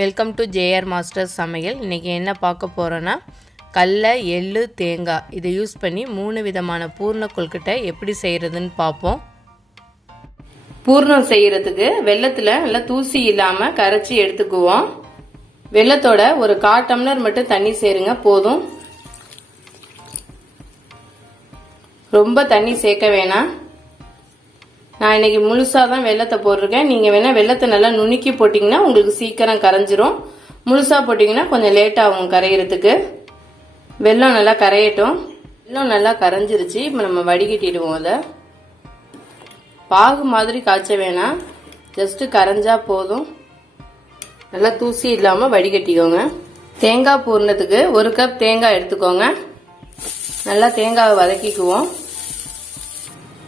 Welcome to JR masters சமையல். இன்றைக்கி என்ன பார்க்க போகிறோன்னா, கடலை, எள்ளு, தேங்காய் இதை யூஸ் பண்ணி 3 விதமான பூர்ண கொழுக்கட்டை எப்படி செய்கிறதுன்னு பார்ப்போம். பூர்ணம் செய்கிறதுக்கு வெல்லத்தில் நல்லா தூசி இல்லாமல் கரைச்சி எடுத்துக்குவோம். வெல்லத்தோட ஒரு 1/4 டம்ளர் மட்டும் தண்ணி சேருங்க போதும். ரொம்ப தண்ணி சேர்க்க வேணாம். நான் இன்னைக்கு முழுசாக தான் வெல்லத்தை போட்டிருக்கேன். நீங்கள் வேணால் வெல்லத்தை நல்லா நுணுக்கி போட்டிங்கன்னா உங்களுக்கு சீக்கிரம் கரைஞ்சிரும். முழுசாக போட்டிங்கன்னா கொஞ்சம் லேட் ஆகும் கரையிறதுக்கு. வெல்லம் நல்லா கரையட்டும். வெல்லம் நல்லா கரைஞ்சிருச்சு. இப்போ நம்ம வடிகட்டிடுவோம். அதை பாகு மாதிரி காய்ச்ச வேணாம், ஜஸ்ட்டு கரைஞ்சா போதும். நல்லா தூசி இல்லாமல் வடிகட்டிக்கோங்க. தேங்காய் பூர்ணத்துக்கு 1 கப் தேங்காய் எடுத்துக்கோங்க. நல்லா தேங்காவை வதக்கிக்குவோம்.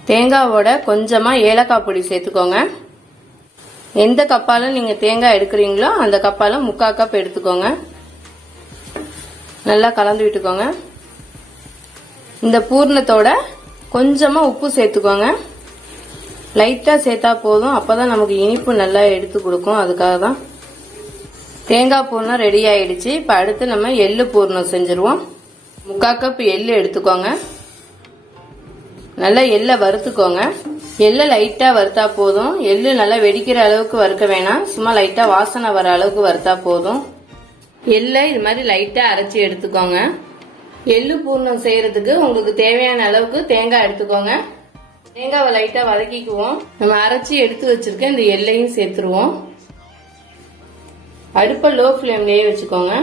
தேங்காவோட கொஞ்சமாக ஏலக்காய் பொடி சேர்த்துக்கோங்க. எந்த கப்பால நீங்கள் தேங்காய் எடுக்கிறீங்களோ அந்த கப்பால 3/4 கப் எடுத்துக்கோங்க. நல்லா கலந்து விட்டுக்கோங்க. இந்த பூர்ணத்தோட கொஞ்சமாக உப்பு சேர்த்துக்கோங்க. லைட்டாக சேர்த்தா போதும், அப்போதான் நமக்கு இனிப்பு நல்லா எடுத்து கொடுக்கும். அதுக்காக தான். தேங்காய் பூர்ணம் ரெடி ஆயிடுச்சு. இப்போ அடுத்து நம்ம எள்ளு பூர்ணம் செஞ்சுருவோம். 3/4 கப் எள்ளு எடுத்துக்கோங்க. நல்லா எள்ளை வறுத்துக்கோங்க. எள்ளை லைட்டாக வறுத்தா போதும். எள்ளு நல்லா வெடிக்கிற அளவுக்கு வறுக்க வேணாம், சும்மா லைட்டாக வாசனை வர அளவுக்கு வறுத்தா போதும். எள்ளை இது மாதிரி லைட்டாக அரைச்சி எடுத்துக்கோங்க. எள்ளு பூர்ணம் செய்யறதுக்கு உங்களுக்கு தேவையான அளவுக்கு தேங்காய் எடுத்துக்கோங்க. தேங்காவை லைட்டாக வதக்கிக்குவோம். நம்ம அரைச்சி எடுத்து வச்சிருக்க இந்த எள்ளையும் சேர்த்துருவோம். அடுப்பை லோ ஃப்ளேம்லேயே வச்சுக்கோங்க.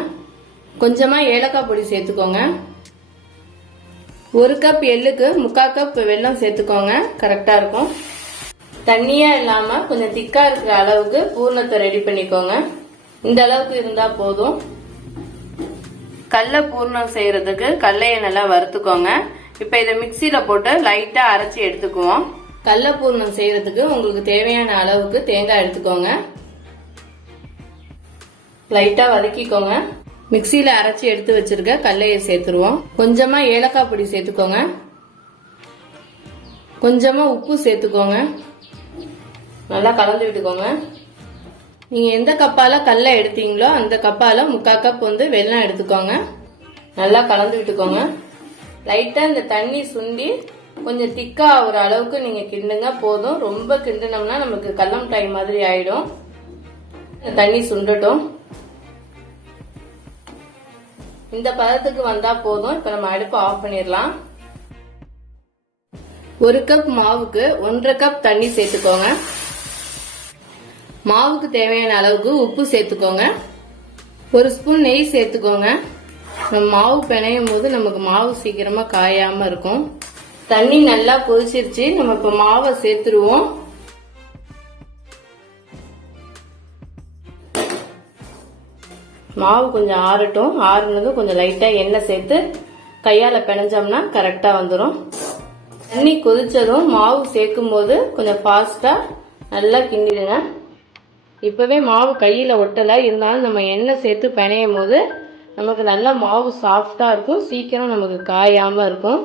கொஞ்சமாக ஏலக்காய் பொடி சேர்த்துக்கோங்க. 1 கப் எள்ளுக்கு 3/4 கப் வெல்லம் சேர்த்துக்கோங்க. கரெக்டாக இருக்கும். தண்ணியாக இல்லாமல் கொஞ்சம் திக்காக இருக்கிற அளவுக்கு பூர்ணத்தை ரெடி பண்ணிக்கோங்க. இந்த அளவுக்கு இருந்தால் போதும். கடலை பூர்ணம் செய்கிறதுக்கு கடலையை நல்லா வறுத்துக்கோங்க. இப்போ இதை மிக்சியில் போட்டு லைட்டாக அரைச்சி எடுத்துக்குவோம். கடலை பூர்ணம் செய்கிறதுக்கு உங்களுக்கு தேவையான அளவுக்கு தேங்காய் எடுத்துக்கோங்க. லைட்டாக வதக்கிக்கோங்க. மிக்சியில் அரைச்சி எடுத்து வச்சிருக்க கடலையை சேர்த்துருவோம். கொஞ்சமாக ஏலக்காய் பொடி சேர்த்துக்கோங்க. கொஞ்சமாக உப்பு சேர்த்துக்கோங்க. நல்லா கலந்து விட்டுக்கோங்க. நீங்கள் எந்த கப்பால் கடலை எடுத்தீங்களோ அந்த கப்பால் 3/4 கப் வெல்லம் எடுத்துக்கோங்க. நல்லா கலந்து விட்டுக்கோங்க. லைட்டாக இந்த தண்ணி சுண்டி கொஞ்சம் திக்காக ஆகிற அளவுக்கு நீங்கள் கிண்டுங்க போதும். ரொம்ப கிண்டுனோம்னா நமக்கு கல்லம் மிட்டாய் மாதிரி ஆயிடும். தண்ணி சுண்டட்டும். இந்த பதத்துக்கு வந்தா போதும். இப்ப நம்ம அடுப்பு ஆஃப் பண்ணிடலாம். 1 கப் மாவுக்கு 1/2 கப் தண்ணி சேர்த்துக்கோங்க. மாவுக்கு தேவையான அளவுக்கு உப்பு சேர்த்துக்கோங்க. 1 ஸ்பூன் நெய் சேர்த்துக்கோங்க. நம்ம மாவு பிணையும் போது நமக்கு மாவு சீக்கிரமா காயாம இருக்கும். தண்ணி நல்லா கொதிச்சிருச்சு. நம்ம இப்ப மாவை சேர்த்துருவோம். மாவு கொஞ்சம் ஆறட்டும். ஆறுனதும் கொஞ்சம் லைட்டாக எண்ணெய் சேர்த்து கையால் பிணைஞ்சோம்னா கரெக்டாக வந்துடும். தண்ணி கொதிச்சதும் மாவு சேர்க்கும் போது கொஞ்சம் ஃபாஸ்ட்டாக நல்லா கிண்டிடுங்க. இப்போவே மாவு கையில் ஒட்டலை, இருந்தாலும் நம்ம எண்ணெய் சேர்த்து பிணையும் போது நமக்கு நல்லா மாவு சாஃப்டாக இருக்கும். சீக்கிரம் நமக்கு காயாமல் இருக்கும்.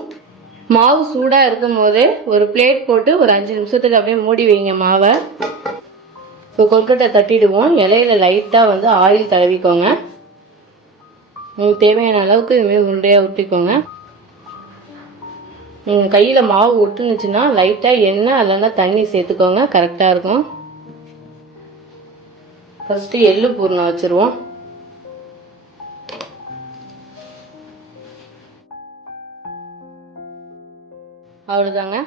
மாவு சூடாக இருக்கும் போதே ஒரு பிளேட் போட்டு ஒரு 5 நிமிஷத்துக்கு அப்படியே மூடி வைங்க மாவை. இப்போ கொழுக்கட்டை தட்டிடுவோம். இலையில லைட்டாக ஆயில் தடவிக்கோங்க. உங்களுக்கு தேவையான அளவுக்கு இதுமாரி உருண்டையாக ஊற்றிக்கோங்க. நீங்கள் கையில் மாவு ஒட்டுனுச்சுன்னா லைட்டாக எண்ணெய் இல்லைன்னா தண்ணி சேர்த்துக்கோங்க. கரெக்டாக இருக்கும். ஃபஸ்ட்டு எள்ளு பூர்ணம் வச்சுருவோம். அவ்வளோதாங்க.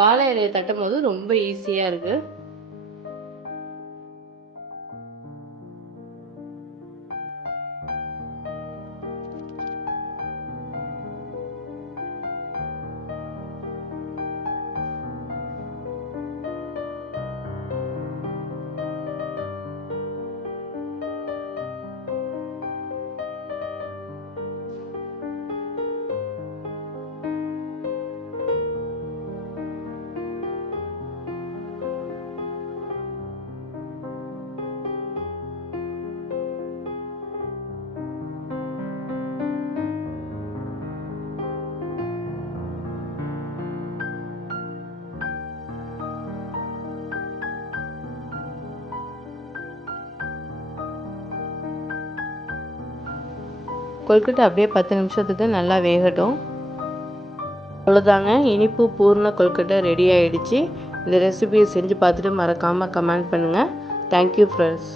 வாழை இலையை தட்டும் போது ரொம்ப ஈஸியாக இருக்குது. கொழுக்கட்டை அப்படியே 10 நிமிஷத்துக்கு நல்லா வேகட்டும். அவ்வளோதாங்க, இனிப்பு பூர்ண கொழுக்கட்டை ரெடி ஆகிடுச்சு. இந்த ரெசிபியை செஞ்சு பார்த்துட்டு மறக்காமல் கமெண்ட் பண்ணுங்கள். Thank you friends.